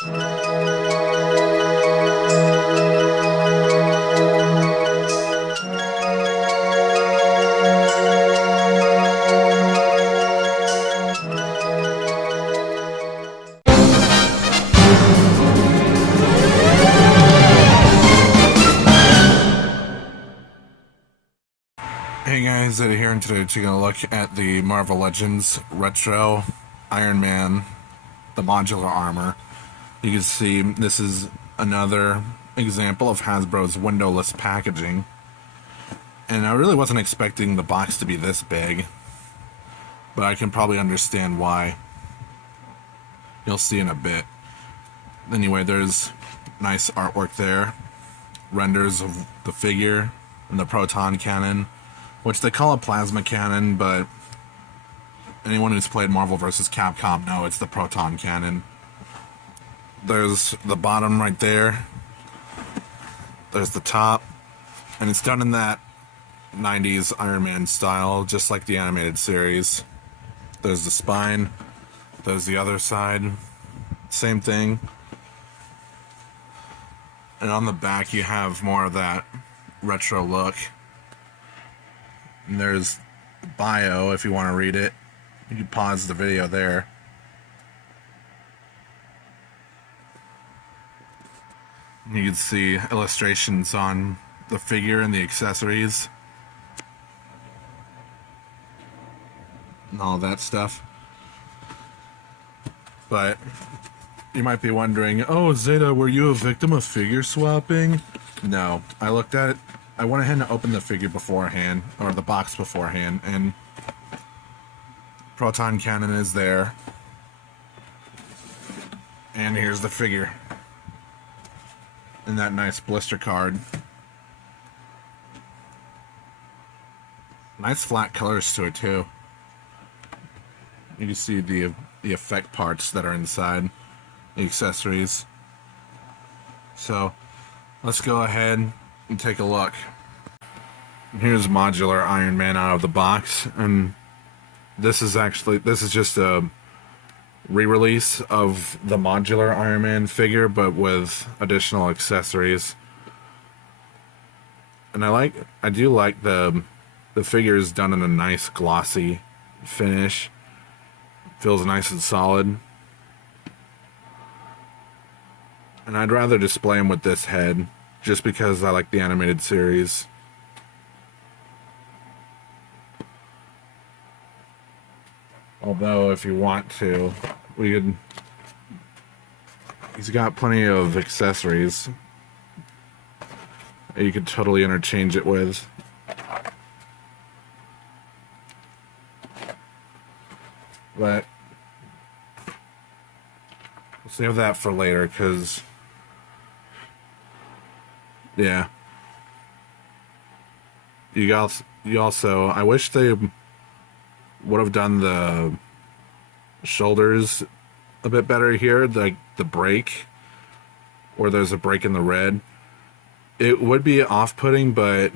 Hey guys, Eddie here, and today we're taking a look at the Marvel Legends Retro Iron Man, the modular armor. You can see this is another example of Hasbro's windowless packaging. And I really wasn't expecting the box to be this big, but I can probably understand why. You'll see in a bit. Anyway, there's nice artwork there. Renders of the figure and the proton cannon, which they call a plasma cannon, but anyone who's played Marvel vs. Capcom know it's the proton cannon. There's the bottom right there. There's the top. And it's done in that 90s Iron Man style, just like the animated series. There's the spine. There's the other side. Same thing. And on the back you have more of that retro look. And there's the bio if you want to read it. You can pause the video there. You can see illustrations on the figure and the accessories and all that stuff. But you might be wondering, oh Zeta, were you a victim of figure swapping? No, I looked at it. I went ahead and opened the figure beforehand, or the box beforehand, and proton cannon is there. And here's the figure. And that nice blister card. Nice flat colors to it too. You can see the effect parts that are inside, the accessories. So let's go ahead and take a look. Here's modular Iron Man out of the box, and this is just a re-release of the modular Iron Man figure, but with additional accessories. And I do like the figure is done in a nice glossy finish. Feels nice and solid. And I'd rather display him with this head, just because I like the animated series. Although, if you want to, he's got plenty of accessories that you could totally interchange it with. But we'll save that for later, because yeah. You also, I wish they would have done the shoulders a bit better here, like the break, where there's a break in the red. It would be off-putting, but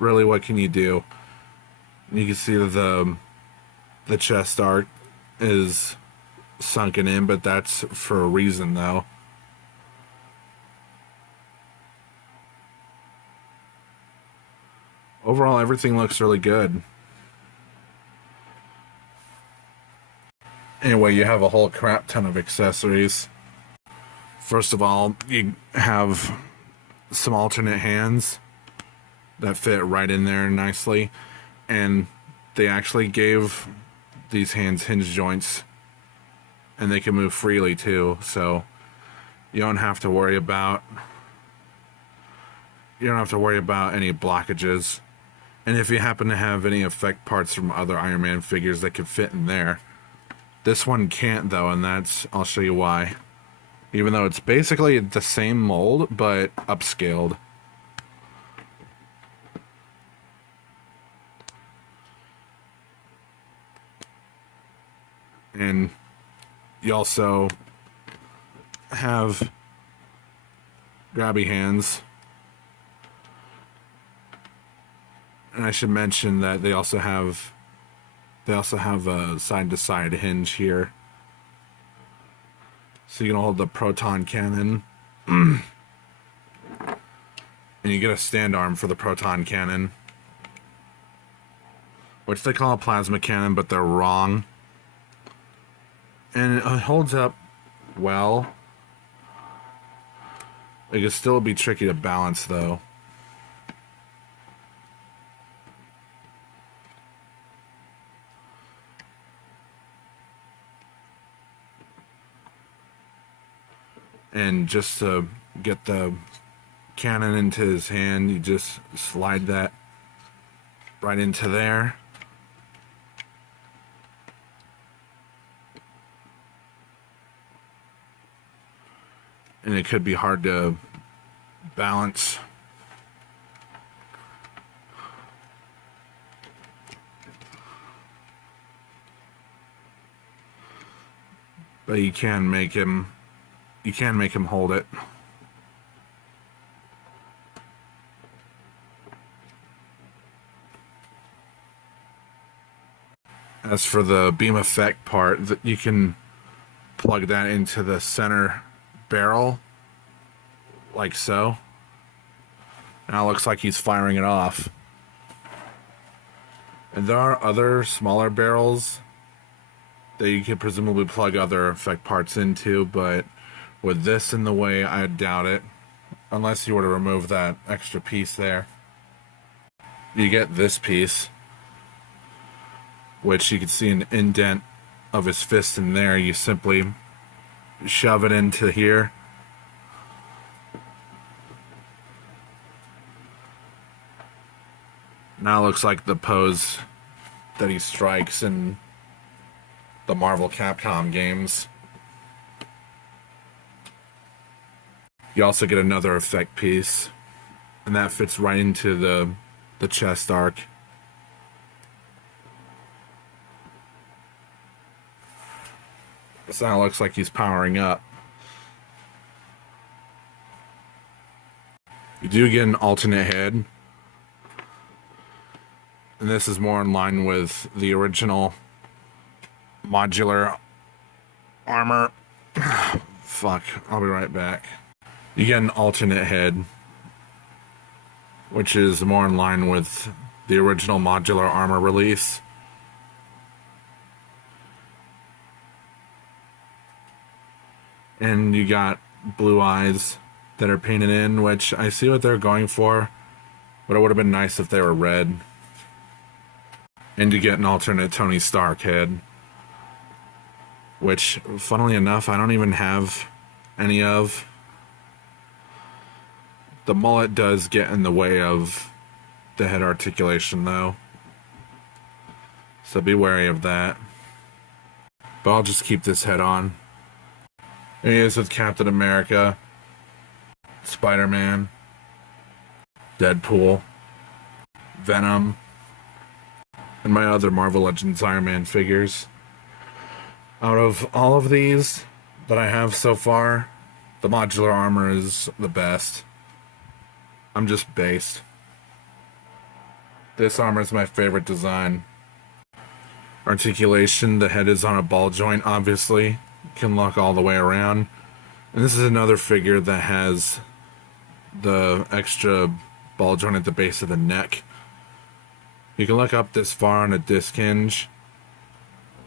really, what can you do? You can see that the chest arc is sunken in, but that's for a reason, though. Overall, everything looks really good. Anyway, you have a whole crap ton of accessories. First of all, you have some alternate hands that fit right in there nicely, and they actually gave these hands hinge joints, and they can move freely too, so you don't have to worry about any blockages. And if you happen to have any effect parts from other Iron Man figures that could fit in there, this one can't, though, and I'll show you why. Even though it's basically the same mold, but upscaled. And you also have grabby hands. And I should mention that they also have a side-to-side hinge here. So you can hold the proton cannon. And you get a stand arm for the proton cannon, which they call a plasma cannon, but they're wrong. And it holds up well. It can still be tricky to balance, though. And just to get the cannon into his hand, you just slide that right into there. And it could be hard to balance. But you can make him hold it. As for the beam effect part, that you can plug that into the center barrel, like so. Now it looks like he's firing it off. And there are other smaller barrels that you could presumably plug other effect parts into, but with this in the way, I doubt it. Unless you were to remove that extra piece there. You get this piece, which you can see an indent of his fist in there. You simply shove it into here. Now it looks like the pose that he strikes in the Marvel Capcom games. You also get another effect piece, and that fits right into the chest arc. So now it looks like he's powering up. You do get an alternate head, and this is more in line with the original modular armor. Fuck, I'll be right back. You get an alternate head, which is more in line with the original modular armor release. And you got blue eyes that are painted in, which I see what they're going for, but it would have been nice if they were red. And you get an alternate Tony Stark head, which, funnily enough, I don't even have any of. The mullet does get in the way of the head articulation, though, so be wary of that. But I'll just keep this head on. Here he is with Captain America, Spider-Man, Deadpool, Venom, and my other Marvel Legends Iron Man figures. Out of all of these that I have so far, the modular armor is the best. I'm just based. This armor is my favorite design. Articulation, the head is on a ball joint, obviously. Can look all the way around. And this is another figure that has the extra ball joint at the base of the neck. You can look up this far on a disc hinge.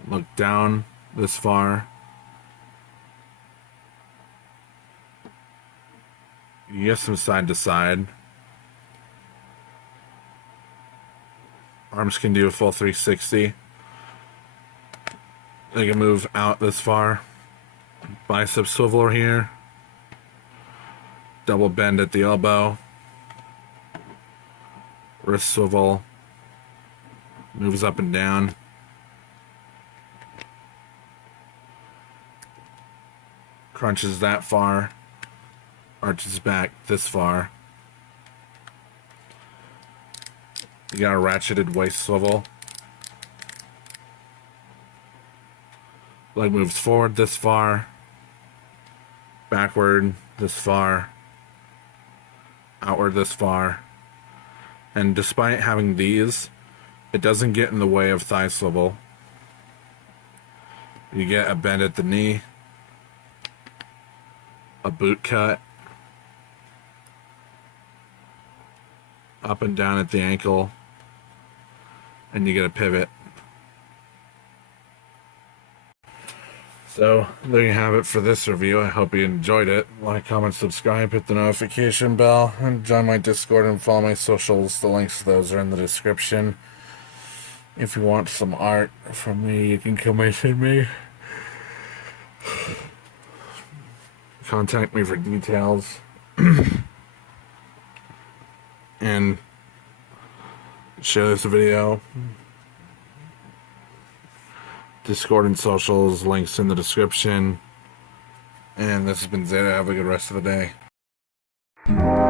Look down this far. You get some side to side. Arms can do a full 360. They can move out this far. Bicep swivel here. Double bend at the elbow. Wrist swivel. Moves up and down. Crunches that far. Arches back this far. You got a ratcheted waist swivel. Leg moves forward this far. Backward this far. Outward this far. And despite having these, it doesn't get in the way of thigh swivel. You get a bend at the knee. a boot cut up and down at the ankle, and you get a pivot. So there you have it for this review. I hope you enjoyed it. Like, comment, subscribe, hit the notification bell, and join my Discord and follow my socials. The links to those are in the description. If you want some art from me, you can commission me. Contact me for details. And share this video. Discord and socials, links in the description. And this has been Zeta. Have a good rest of the day.